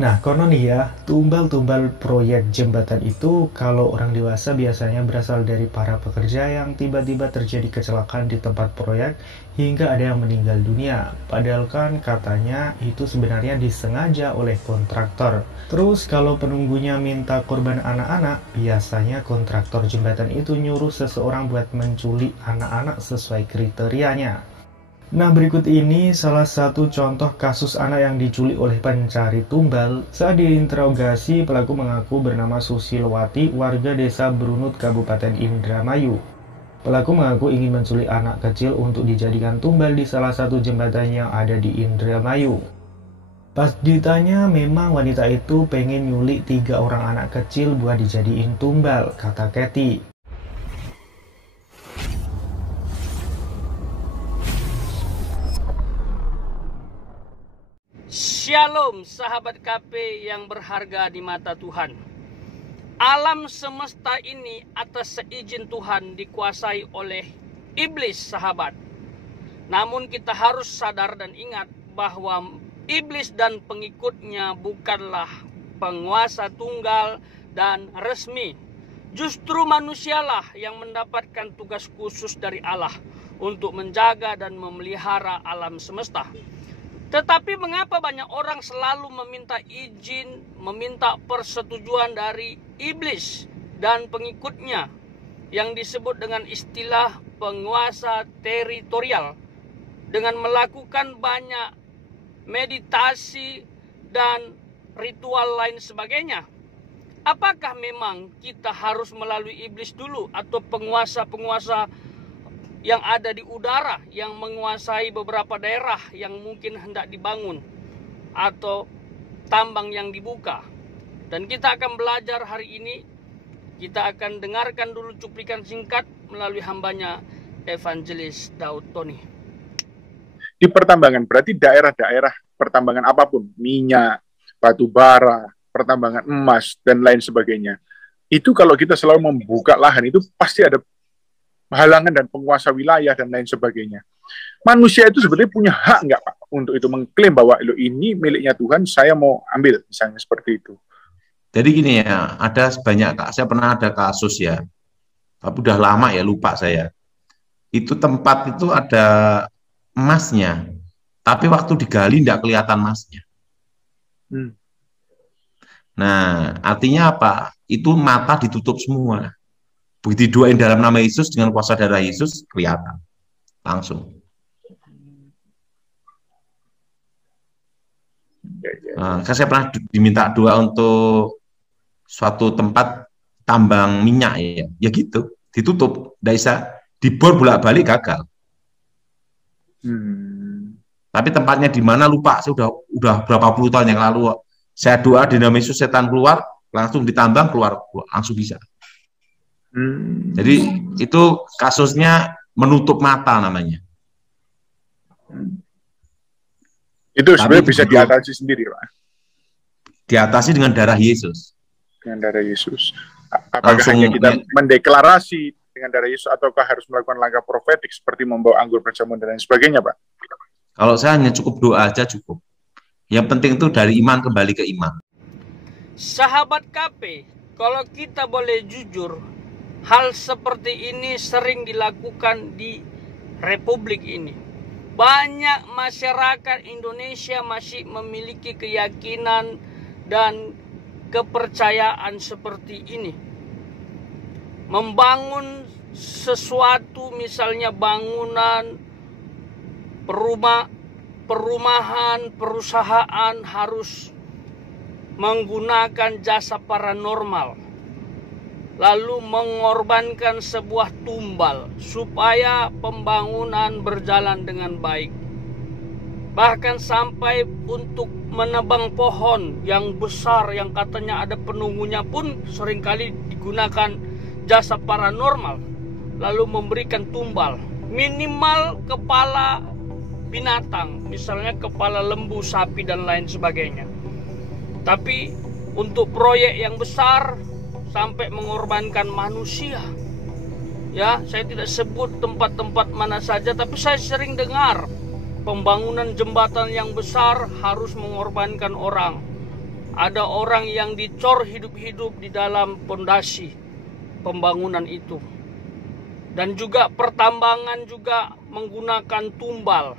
Nah, konon ya, tumbal-tumbal proyek jembatan itu kalau orang dewasa biasanya berasal dari para pekerja yang tiba-tiba terjadi kecelakaan di tempat proyek hingga ada yang meninggal dunia. Padahal kan katanya itu sebenarnya disengaja oleh kontraktor. Terus kalau penunggunya minta korban anak-anak, biasanya kontraktor jembatan itu nyuruh seseorang buat menculik anak-anak sesuai kriterianya. Nah, berikut ini salah satu contoh kasus anak yang diculik oleh pencari tumbal. Saat diinterogasi, pelaku mengaku bernama Susilowati, warga desa Brunut, Kabupaten Indramayu. Pelaku mengaku ingin menculik anak kecil untuk dijadikan tumbal di salah satu jembatan yang ada di Indramayu. Pas ditanya, memang wanita itu pengen nyulik 3 orang anak kecil buat dijadiin tumbal, kata Kathy. Shalom sahabat KP yang berharga di mata Tuhan. Alam semesta ini atas seizin Tuhan dikuasai oleh iblis sahabat. Namun kita harus sadar dan ingat bahwa iblis dan pengikutnya bukanlah penguasa tunggal dan resmi. Justru manusialah yang mendapatkan tugas khusus dari Allah untuk menjaga dan memelihara alam semesta. Tetapi mengapa banyak orang selalu meminta izin, meminta persetujuan dari iblis dan pengikutnya yang disebut dengan istilah penguasa teritorial dengan melakukan banyak meditasi dan ritual lain sebagainya? Apakah memang kita harus melalui iblis dulu atau penguasa-penguasa yang ada di udara yang menguasai beberapa daerah yang mungkin hendak dibangun atau tambang yang dibuka? Dan kita akan belajar hari ini. Kita akan dengarkan dulu cuplikan singkat melalui hambanya Evangelis Daud Tony. Di pertambangan berarti daerah-daerah pertambangan apapun, minyak, batu bara, pertambangan emas dan lain sebagainya. Itu kalau kita selalu membuka lahan itu pasti ada halangan dan penguasa wilayah dan lain sebagainya. Manusia itu sebenarnya punya hak nggak Pak untuk itu mengklaim bahwa lo ini miliknya Tuhan, saya mau ambil, misalnya seperti itu. Jadi gini ya, saya pernah ada kasus ya, tapi udah lama ya, lupa saya. Itu tempat itu ada emasnya, tapi waktu digali nggak kelihatan emasnya. Nah, artinya apa? Itu mata ditutup semua. Begitu doain dalam nama Yesus dengan kuasa darah Yesus, kelihatan langsung. Saya pernah diminta doa untuk suatu tempat tambang minyak ya gitu, ditutup, tidak bisa dibor bolak-balik, gagal. Tapi tempatnya di mana lupa, saya udah berapa puluh tahun yang lalu. Saya doa di nama Yesus, setan keluar, langsung ditambang keluar langsung bisa. Jadi itu kasusnya menutup mata namanya. Itu sebenarnya bisa diatasi sendiri, Pak. Diatasi dengan darah Yesus. Dengan darah Yesus. Apakah hanya kita mendeklarasi dengan darah Yesus ataukah harus melakukan langkah profetik seperti membawa anggur berjamun dan lain sebagainya, Pak? Kalau saya hanya cukup doa aja cukup. Yang penting itu dari iman kembali ke iman. Sahabat KP, kalau kita boleh jujur, hal seperti ini sering dilakukan di Republik ini. Banyak masyarakat Indonesia masih memiliki keyakinan dan kepercayaan seperti ini. Membangun sesuatu, misalnya bangunan, perumahan, perusahaan harus menggunakan jasa paranormal, lalu mengorbankan sebuah tumbal supaya pembangunan berjalan dengan baik. Bahkan sampai untuk menebang pohon yang besar yang katanya ada penunggunya pun seringkali digunakan jasa paranormal, lalu memberikan tumbal, minimal kepala binatang, misalnya kepala lembu, sapi dan lain sebagainya. Tapi untuk proyek yang besar sampai mengorbankan manusia. Ya, saya tidak sebut tempat-tempat mana saja, tapi saya sering dengar pembangunan jembatan yang besar harus mengorbankan orang. Ada orang yang dicor hidup-hidup di dalam pondasi pembangunan itu. Dan juga pertambangan juga menggunakan tumbal.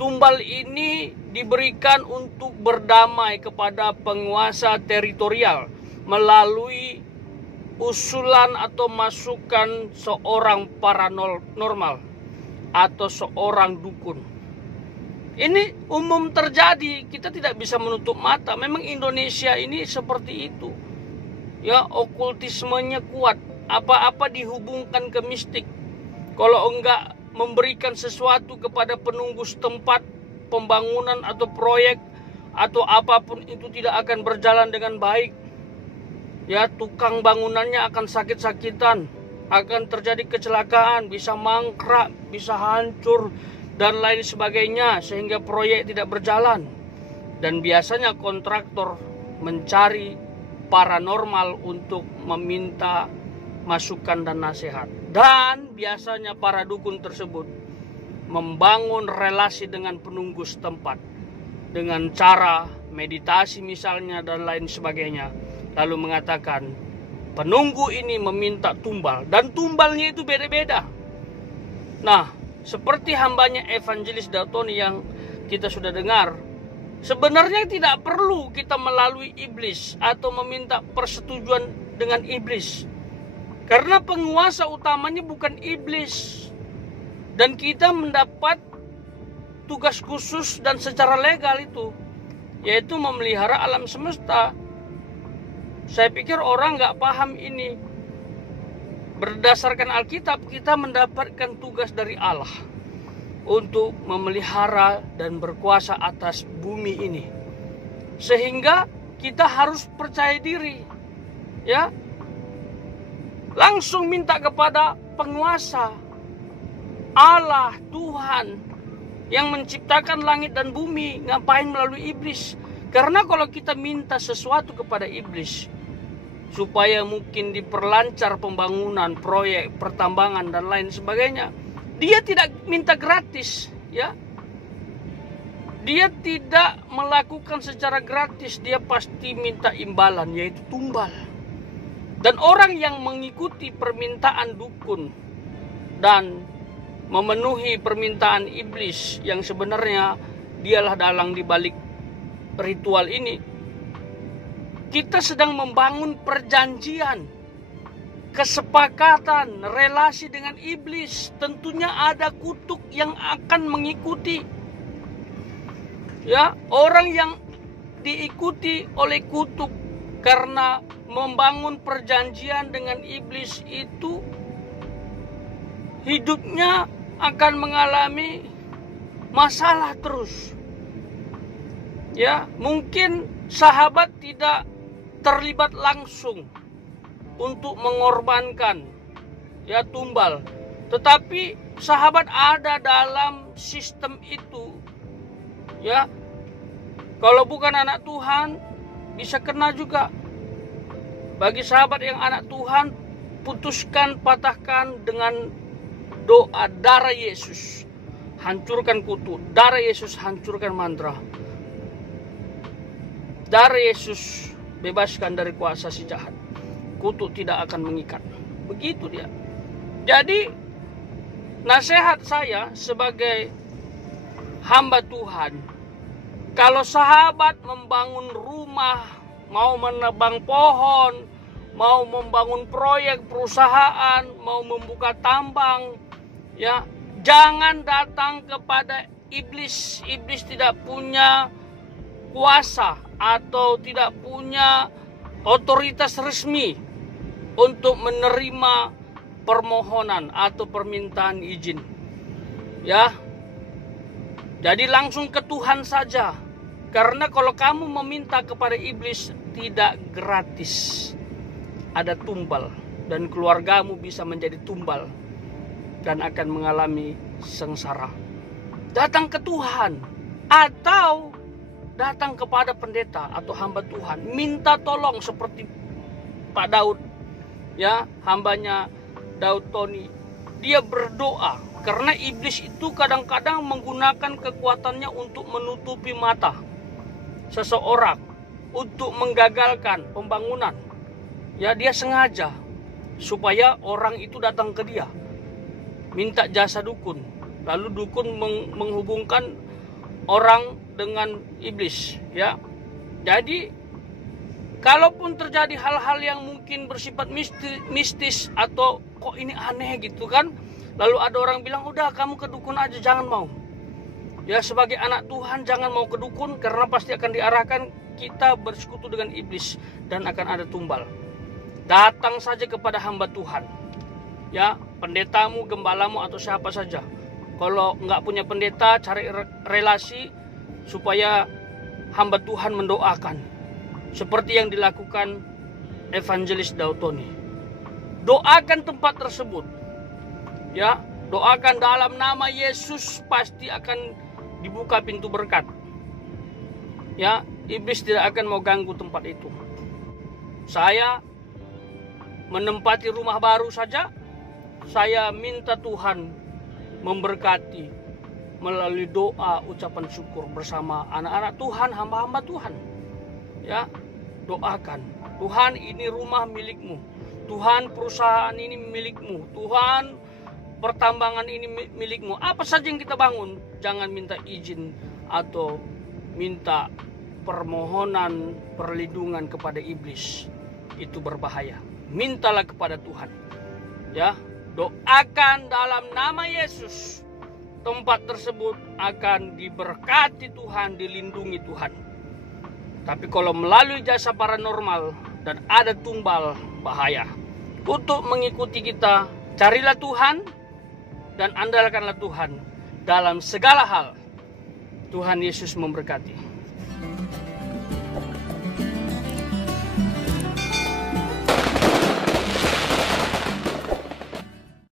Tumbal ini diberikan untuk berdamai kepada penguasa teritorial melalui usulan atau masukan seorang paranormal atau seorang dukun. Ini umum terjadi, kita tidak bisa menutup mata. Memang Indonesia ini seperti itu. Ya, okultismenya kuat. Apa-apa dihubungkan ke mistik. Kalau enggak memberikan sesuatu kepada penunggu setempat, pembangunan atau proyek atau apapun itu tidak akan berjalan dengan baik. Ya, tukang bangunannya akan sakit-sakitan, akan terjadi kecelakaan, bisa mangkrak, bisa hancur dan lain sebagainya sehingga proyek tidak berjalan. Dan biasanya kontraktor mencari paranormal untuk meminta masukan dan nasihat. Dan biasanya para dukun tersebut membangun relasi dengan penunggu setempat dengan cara meditasi misalnya dan lain sebagainya. Lalu mengatakan penunggu ini meminta tumbal dan tumbalnya itu beda-beda. Nah, seperti hambanya Evangelis Dautoni yang kita sudah dengar, sebenarnya tidak perlu kita melalui iblis atau meminta persetujuan dengan iblis. Karena penguasa utamanya bukan iblis. Dan kita mendapat tugas khusus dan secara legal itu, yaitu memelihara alam semesta. Saya pikir orang nggak paham ini. Berdasarkan Alkitab, kita mendapatkan tugas dari Allah untuk memelihara dan berkuasa atas bumi ini. Sehingga kita harus percaya diri. Ya, langsung minta kepada penguasa Allah, Tuhan yang menciptakan langit dan bumi. Ngapain melalui iblis? Karena kalau kita minta sesuatu kepada iblis supaya mungkin diperlancar pembangunan, proyek, pertambangan dan lain sebagainya, dia tidak minta gratis, ya. Dia tidak melakukan secara gratis, dia pasti minta imbalan, yaitu tumbal. Dan orang yang mengikuti permintaan dukun dan memenuhi permintaan iblis yang sebenarnya dialah dalang di balik ritual ini, kita sedang membangun perjanjian, kesepakatan, relasi dengan iblis. Tentunya ada kutuk yang akan mengikuti. Ya, orang yang diikuti oleh kutuk karena membangun perjanjian dengan iblis itu hidupnya akan mengalami masalah terus. Ya, mungkin sahabat tidak terlibat langsung untuk mengorbankan ya tumbal, tetapi sahabat ada dalam sistem itu. Ya, kalau bukan anak Tuhan bisa kena juga. Bagi sahabat yang anak Tuhan, putuskan, patahkan dengan doa darah Yesus. Hancurkan kutu, darah Yesus hancurkan mantra. Darah Yesus bebaskan dari kuasa si jahat. Kutu tidak akan mengikat. Begitu dia. Jadi nasihat saya sebagai hamba Tuhan, kalau sahabat membangun rumah, mau menebang pohon, mau membangun proyek perusahaan, mau membuka tambang, ya, jangan datang kepada iblis. Iblis tidak punya kuasa atau tidak punya otoritas resmi untuk menerima permohonan atau permintaan izin. Ya. Jadi langsung ke Tuhan saja. Karena kalau kamu meminta kepada iblis tidak gratis. Ada tumbal dan keluargamu bisa menjadi tumbal dan akan mengalami sengsara. Datang ke Tuhan atau datang kepada pendeta atau hamba Tuhan, minta tolong seperti Pak Daud, ya, hambanya Dautoni. Dia berdoa karena iblis itu kadang-kadang menggunakan kekuatannya untuk menutupi mata seseorang untuk menggagalkan pembangunan. Ya, dia sengaja supaya orang itu datang ke dia, minta jasa dukun. Lalu dukun menghubungkan orang dengan iblis, ya. Jadi kalaupun terjadi hal-hal yang mungkin bersifat mistis atau kok ini aneh gitu kan, lalu ada orang bilang udah kamu ke dukun aja, jangan mau. Ya, sebagai anak Tuhan jangan mau ke dukun, karena pasti akan diarahkan kita bersekutu dengan iblis dan akan ada tumbal. Datang saja kepada hamba Tuhan, ya, pendetamu, gembalamu, atau siapa saja. Kalau nggak punya pendeta, cari relasi supaya hamba Tuhan mendoakan, seperti yang dilakukan Evangelis Dautoni. Doakan tempat tersebut, ya, doakan dalam nama Yesus, pasti akan dibuka pintu berkat. Ya, iblis tidak akan mau ganggu tempat itu. Saya menempati rumah baru saja, saya minta Tuhan memberkati melalui doa ucapan syukur bersama anak-anak Tuhan, hamba-hamba Tuhan. Ya, doakan, Tuhan ini rumah milikmu, Tuhan perusahaan ini milikmu, Tuhan pertambangan ini milikmu. Apa saja yang kita bangun, jangan minta izin atau minta permohonan perlindungan kepada iblis. Itu berbahaya. Mintalah kepada Tuhan, ya, doakan dalam nama Yesus, tempat tersebut akan diberkati Tuhan, dilindungi Tuhan. Tapi kalau melalui jasa paranormal dan ada tumbal, bahaya. Untuk mengikuti kita, carilah Tuhan dan andalkanlah Tuhan dalam segala hal. Tuhan Yesus memberkati.